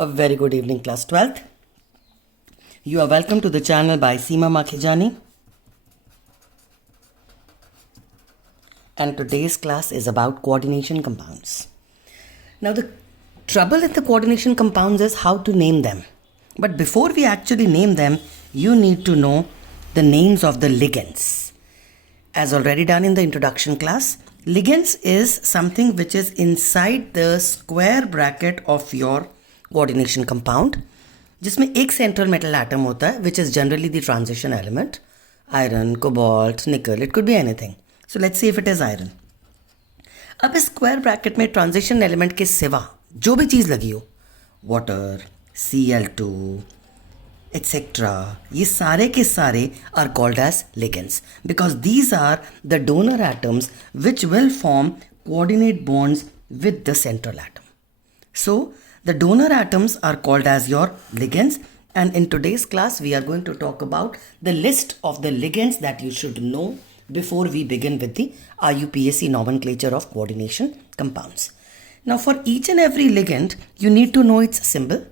A very good evening, class 12th. You are welcome to the channel by Seema Makhijani. And today's class is about coordination compounds. Now, the trouble with the coordination compounds is how to name them. But before we actually name them, you need to know the names of the ligands. As already done in the introduction class, ligands is something which is inside the square bracket of your coordination compound, जिसमें एक central metal atom होता है, which is generally the transition element, iron, cobalt, nickel, it could be anything. So let's see if it is iron. अब इस square bracket में transition element के सिवा जो भी चीज़ लगी हो, water, Cl2, etc., ये सारे के सारे are called as ligands because these are the donor atoms which will form coordinate bonds with the central atom. So the donor atoms are called as your ligands, and in today's class we are going to talk about the list of the ligands that you should know before we begin with the IUPAC nomenclature of coordination compounds. Now for each and every ligand you need to know its symbol.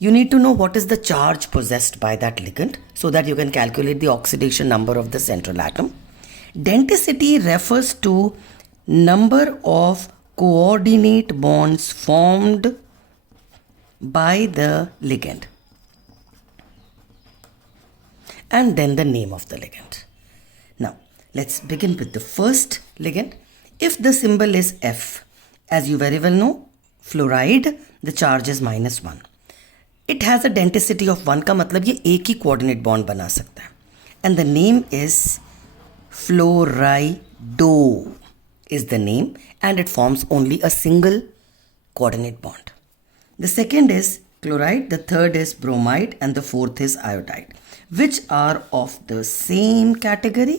You need to know what is the charge possessed by that ligand so that you can calculate the oxidation number of the central atom. Denticity refers to number of coordinate bonds formed by the ligand, and then the name of the ligand. Now let's begin with the first ligand. If the symbol is F, as you very well know, fluoride, the charge is -1. It has a denticity of 1 का मतलब ये एक ही coordinate bond बना सकता है, and the name is fluorido is the name, and it forms only a single coordinate bond. The second is chloride, the third is bromide, and the fourth is iodide, which are of the same category,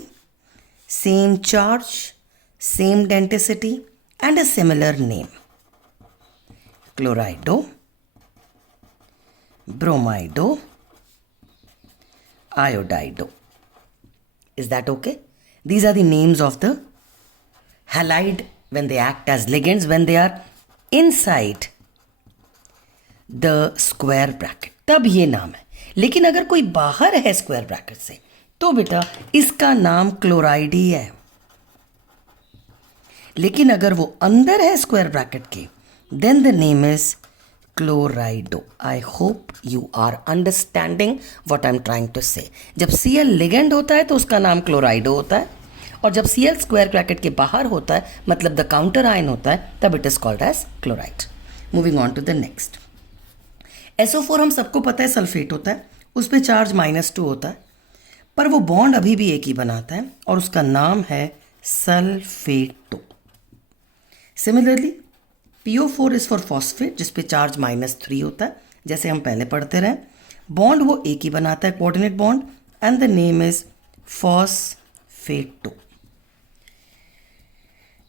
same charge, same denticity, and a similar name. Chlorido, bromido, iodido. Is that okay? These are the names of the halide when they act as ligands, when they are inside the square bracket, तब ये नाम है. लेकिन अगर कोई बाहर है square bracket से तो बेटा इसका नाम क्लोराइड ही है. लेकिन अगर वो अंदर है स्क्वायर ब्रैकेट के, then the name is chlorido. I hope you are understanding what I'm trying to say. जब Cl ligand होता है तो उसका नाम क्लोराइडो होता है, और जब Cl स्क्वायर ब्रैकेट के बाहर होता है मतलब द काउंटर आयन होता है, तब it is called as chloride. Moving on to the next. SO4 हम सबको पता है सल्फेट होता है, उस पर चार्ज -2 होता है, पर वो बॉन्ड अभी भी एक ही बनाता है और उसका नाम है sulphato. Similarly PO4 is for phosphate, जिस पे चार्ज -3 होता है, जैसे हम पहले पढ़ते रहे. बॉन्ड वो एक ही बनाता है, coordinate bond, and the name is phosphato.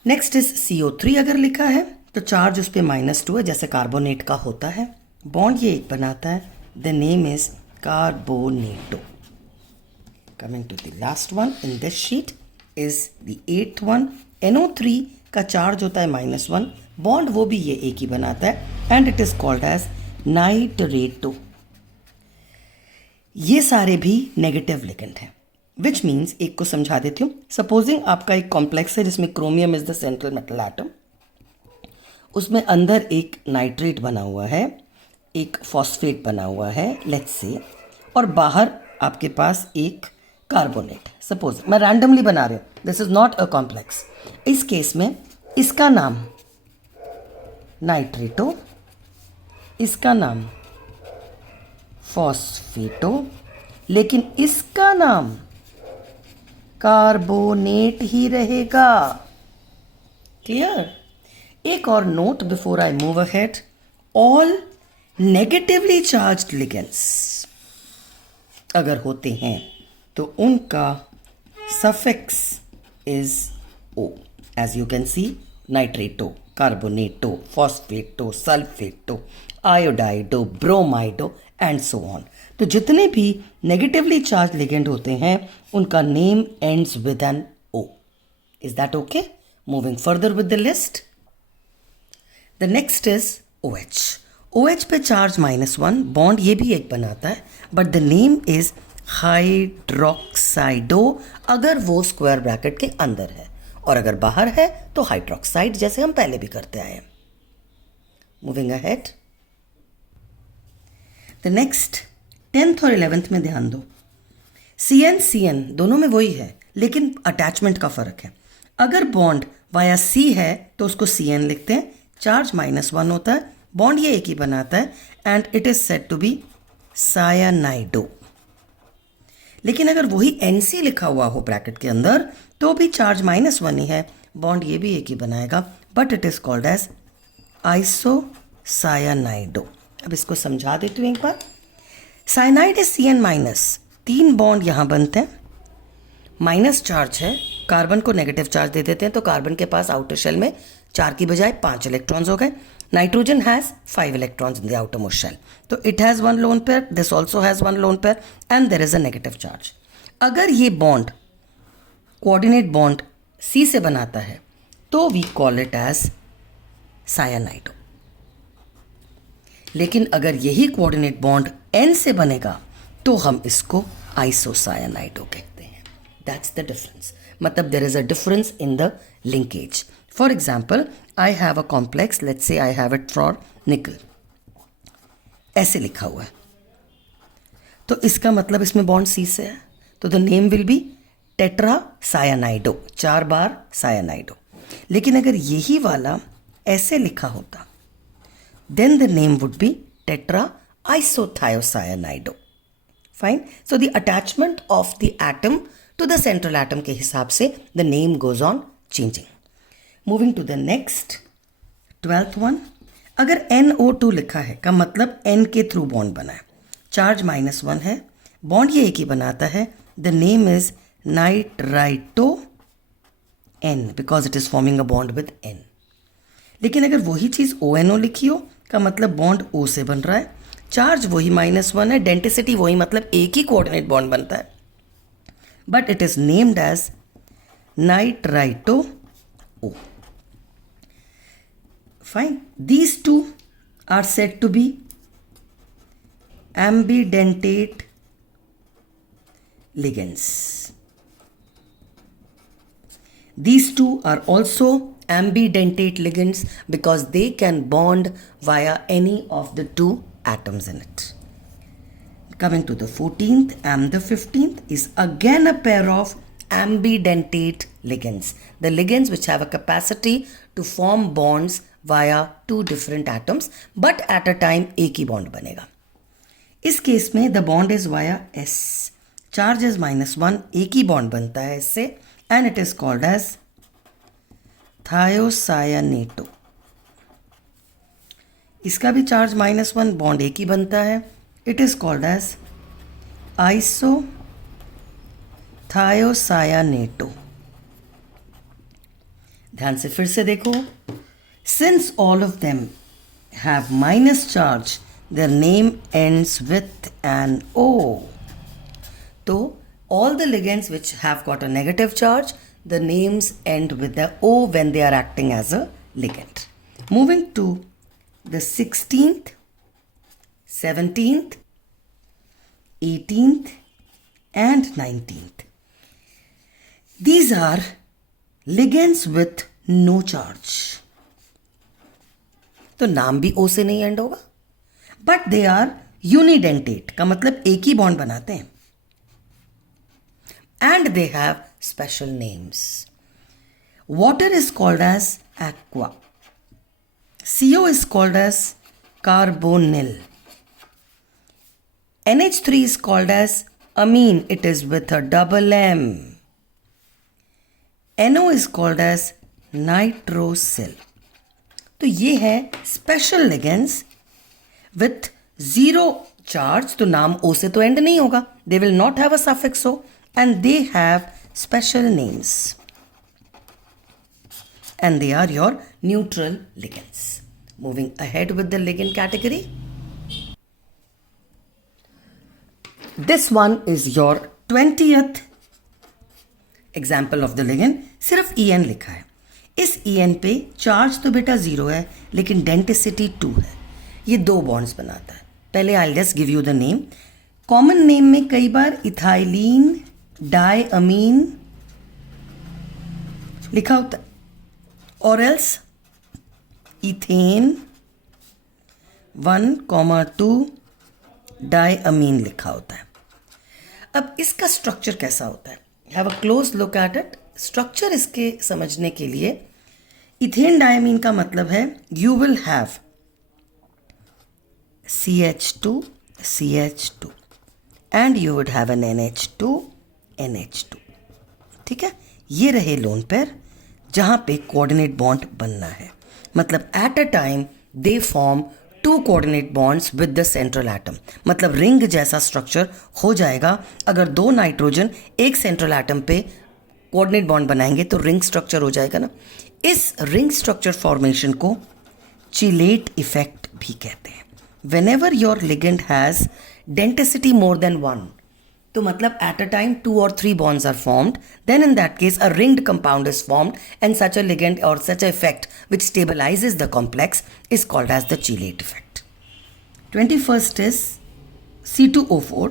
Next is CO3. अगर लिखा है तो चार्ज उस पर -2 है, जैसे कार्बोनेट का होता है. बॉन्ड ये एक बनाता है, the name is carbonato. Coming to the last one in this sheet is the 8th one. NO3 का चार्ज होता है -1, बॉन्ड वो भी ये एक ही बनाता है, and it is called as nitrato. ये सारे भी नेगेटिव लिगेंड हैं, विच मीन्स एक को समझा देती हूँ. सपोजिंग आपका एक कॉम्प्लेक्स है जिसमें chromium is the central metal atom, उसमें अंदर एक नाइट्रेट बना हुआ है, एक फॉस्फेट बना हुआ है, लेट्स से, और बाहर आपके पास एक कार्बोनेट. सपोज मैं रैंडमली बना रही हूँ, this is not a complex. इस केस में इसका नाम नाइट्रेटो, इसका नाम फॉस्फेटो, लेकिन इसका नाम कार्बोनेट ही रहेगा. क्लियर? एक और note before I move ahead. All negatively charged ligands अगर होते हैं तो उनका suffix is O. As you can see, nitrato, carbonato, phosphato, sulphato, iodido, bromido and so on. तो जितने भी नेगेटिवली चार्ज लिगेंड होते हैं उनका name ends with an O. Is that okay? Moving further with the list. The next is OH. OH पे charge -1, bond ये भी एक बनाता है, बट द नेम इज हाइड्रोक्साइडो अगर वो स्क्वायर ब्रैकेट के अंदर है, और अगर बाहर है तो हाइड्रोक्साइड, जैसे हम पहले भी करते आए हैं. Moving ahead, the next 10th और 11th में ध्यान दो. CN दोनों में वही है, लेकिन अटैचमेंट का फर्क है. अगर बॉन्ड वाया C है तो उसको CN लिखते हैं, चार्ज -1 होता है, बॉन्ड ये एक ही बनाता है, and it is said to be cyanido. लेकिन अगर वही NC लिखा हुआ हो ब्रैकेट के अंदर तो भी चार्ज -1 ही है, बॉन्ड ये भी एक ही बनाएगा, but it is called as isocyanido. अब इसको समझा देती हूँ एक बार. साइनाइड इज CN-, 3 बॉन्ड यहाँ बनते हैं, माइनस चार्ज है, कार्बन को नेगेटिव चार्ज दे देते हैं, तो कार्बन के पास आउटर शेल में 4 की बजाय 5 इलेक्ट्रॉन्स हो गए. Nitrogen has 5 electrons in the outermost shell, तो it has 1 lone pair, this also has 1 lone pair, and there is a negative charge. अगर ये बॉन्ड कोऑर्डिनेट बॉन्ड C से बनाता है तो वी कॉल इट एज सायानाइडो. लेकिन अगर यही कोऑर्डिनेट बॉन्ड N से बनेगा तो हम इसको आइसोसायानाइडो कहते हैं. That's the difference. मतलब there is a difference in the linkage. For example, I have a complex, let's say I have it for निकल, ऐसे लिखा हुआ है, तो इसका मतलब इसमें बॉन्ड C से है, तो the name will be tetra cyanido, 4 बार सायानाइडो. लेकिन अगर यही वाला ऐसे लिखा होता then the name would be tetra isothiocyanide. Fine. So the attachment of the atom to the central atom के हिसाब से the name goes on changing. Moving to the next 12th one. अगर NO2 लिखा है का मतलब N के through bond बना है, चार्ज -1 है, बॉन्ड ये एक ही बनाता है, the name is nitrito N because it is forming a bond with N. लेकिन अगर वही चीज़ ONO लिखी हो का मतलब बॉन्ड O से बन रहा है, चार्ज वही -1 है, डेंसिटी वही, मतलब एक ही कोऑर्डिनेट बॉन्ड बनता है, but it is named as nitrito O. Fine. These two are said to be ambidentate ligands. These two are also ambidentate ligands because they can bond via any of the 2 atoms in it. Coming to the 14th and the 15th is again a pair of ambidentate ligands. The ligands which have a capacity to form bonds via 2 different atoms, but at a time एक ही bond बनेगा. इस case में the bond is via S. Charge is -1, एक ही bond बनता है इससे, and it is called as thiocyanate. इसका भी चार्ज -1, बॉन्ड एक ही बनता है, इट इज कॉल्ड एज आइसोथियोसायानेटो. ध्यान से फिर से देखो. Since all of them have minus charge, their name ends with an O. तो all the ligands which have got a negative charge, the names end with the O when they are acting as a ligand. Moving to the 16th, 17th, 18th and 19th. These are ligands with no charge. तो नाम भी O से नहीं and होगा, but they are unidentate का मतलब एक ही बॉन्ड बनाते हैं, and they have special names. Water is called as aqua. CO is called as carbonyl. NH3 is called as amine. It is with a double M. NO is called as nitrosyl. तो ये है special ligands with 0 charge. तो नाम O से तो end नहीं होगा. They will not have a suffix O. And they have special names, and they are your neutral ligands. Moving ahead with the ligand category, this one is your 20th example of the ligand. सिर्फ En लिखा है. इस En पे charge तो बेटा 0 है, लेकिन density 2 है. ये 2 बॉन्ड्स बनाता है। पहले I just give you the name. Common name में कई बार इथाइलिन डायअमीन लिखा होता है, और एल्स इथेन 1,2 डायअमीन लिखा होता है। अब इसका स्ट्रक्चर कैसा होता है? Have a close look at it. Structure इसके समझने के लिए, इथेन डायमीन का मतलब है you will have CH2 CH2 and you would have an NH2 NH2। ठीक है, ये रहे लोन पेयर जहां पे कोऑर्डिनेट बॉन्ड बनना है। मतलब at a time they form 2 coordinate bonds with the central atom. मतलब रिंग जैसा स्ट्रक्चर हो जाएगा। अगर 2 नाइट्रोजन एक सेंट्रल एटम पे कोऑर्डिनेट बॉन्ड बनाएंगे तो रिंग स्ट्रक्चर हो जाएगा ना। इस रिंग स्ट्रक्चर फॉर्मेशन को चिलेट इफेक्ट भी कहते हैं। Whenever your ligand has denticity more than 1, तो मतलब at a time 2 or 3 bonds are formed, then in that case a ringed compound is formed, and such a ligand or such a effect which stabilizes the complex is called as the chelate effect. 21st is C2O4।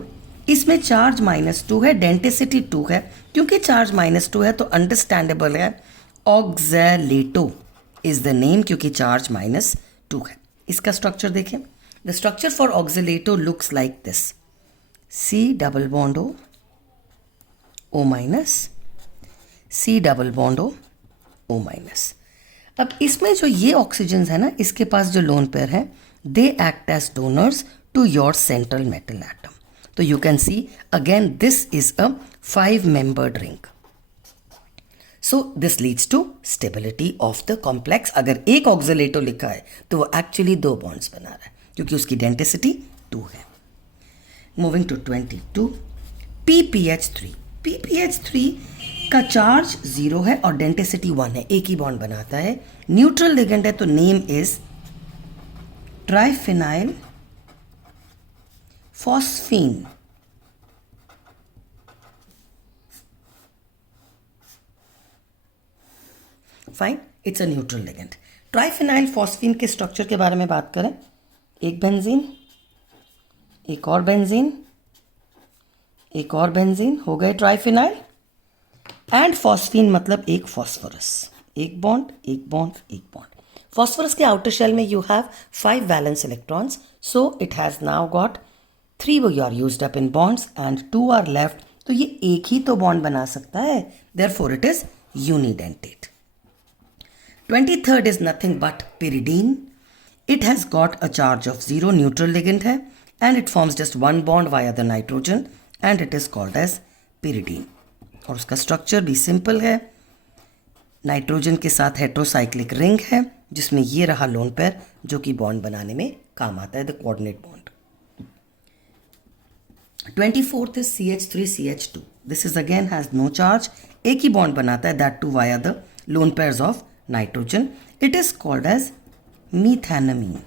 इसमें charge -2 है, denticity 2 है। क्योंकि charge -2 है तो understandable है oxalato is the name, क्योंकि charge -2 है। इसका स्ट्रक्चर देखें। The structure for oxalato looks like this, C double bond O, O minus, C double bond O, O minus। अब इसमें जो ये ऑक्सीजन है ना, इसके पास जो लोन पेयर है, they act as donors to your central metal atom. तो you can see again this is a 5-membered ring. So this leads to stability of the complex. अगर एक ऑक्सीलेटो लिखा है तो वो एक्चुअली 2 बॉन्ड्स बना रहा है, क्योंकि उसकी डेंटिसिटी 2 है। Moving to 22, PPH3। PPH3 का चार्ज 0 है और डेंटिसिटी 1 है, एक ही बॉन्ड बनाता है। न्यूट्रल लिगेंड है तो name is triphenyl phosphine. Fine, it's a neutral ligand. Triphenyl phosphine के स्ट्रक्चर के बारे में बात करें, एक बेंजीन, एक और बेंजीन, एक और बेंजीन, हो गए ट्राइफिनाइल। एंड फॉस्फीन मतलब एक फॉस्फोरस, एक बॉन्ड एक बॉन्ड एक बॉन्ड। फॉस्फोरस के आउटर शेल में you have 5 valence electrons, so it has now got 3 you are used up in bonds and 2 are left. तो ये एक ही तो बॉन्ड बना सकता है, therefore it is unidentate. 23rd is nothing but pyridine. It has got a charge of 0, neutral ligand है, and it forms just 1 bond via the nitrogen and it is called as pyridine। और उसका structure भी simple है, nitrogen के साथ heterocyclic ring है जिसमें ये रहा लोन पेयर जो कि बॉन्ड बनाने में काम आता है, the coordinate bond. 24th is CH3CH2। This is again has no charge, एक ही बॉन्ड बनाता है, that too via the lone pairs of nitrogen। It is called as methanamine।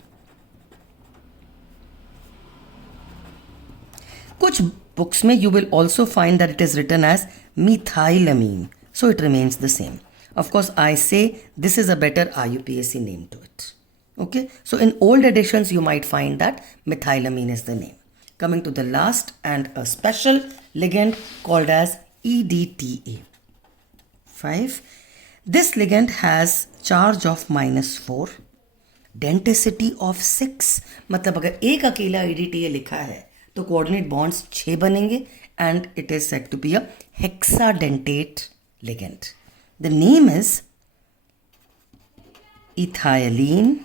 कुछ books में you will also find that it is written as methylamine, so it remains the same। Of course I say this is a better IUPAC name to it। Okay, so in old editions you might find that methylamine is the name। Coming to the last and a special ligand called as EDTA 5। This ligand has charge of -4, denticity of 6। मतलब अगर एक अकेला EDTA लिखा है तो coordinate bonds 6 बनेंगे and it is said to be a hexadentate ligand. The name is ethylene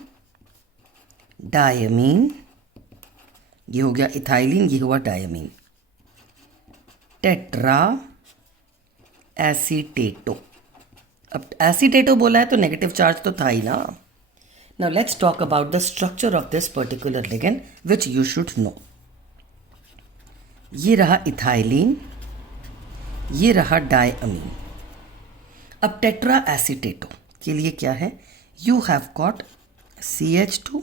diamine. ये हो गया इथाइलिन, ये हुआ डायमीन। टेट्रा एसीटेटो। अब एसीटेटो बोला है तो नेगेटिव चार्ज तो था ही ना। Now let's talk about the structure of this particular ligand which you should know. ये रहा इथाइलिन, ये रहा डायअमीन। अब टेट्रा एसीटेटो के लिए क्या है, you have got CH2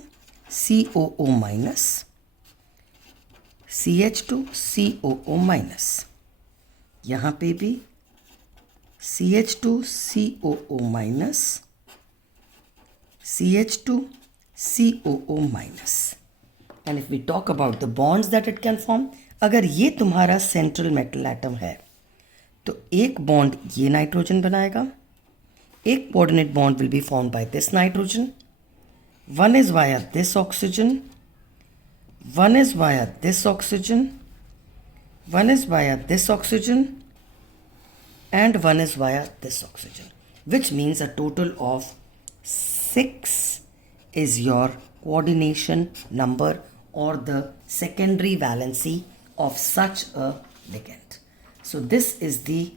COO minus, CH2 COO minus, यहाँ पे भी CH2 COO minus, CH2 COO minus. And if we talk about the bonds that it can form, अगर ये तुम्हारा central metal atom है तो एक bond ये nitrogen बनाएगा, एक coordinate bond will be formed by this nitrogen, one is via this oxygen, one is via this oxygen, one is via this oxygen, and one is via this oxygen, which means a total of 6 is your coordination number or the secondary valency of such a ligand. So this is the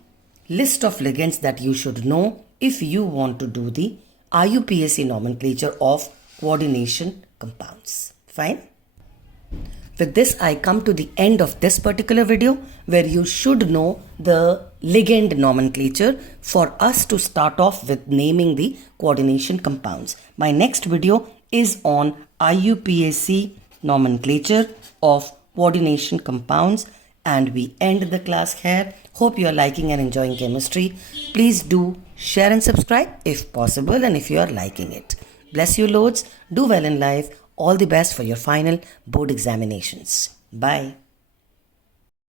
list of ligands that you should know if you want to do the IUPAC nomenclature of coordination compounds. Fine? With this, I come to the end of this particular video where you should know the ligand nomenclature for us to start off with naming the coordination compounds. My next video is on IUPAC nomenclature of coordination compounds, and we end the class here. Hope you are liking and enjoying chemistry. Please do share and subscribe if possible and if you are liking it. Bless you loads. Do well in life. All the best for your final board examinations. Bye.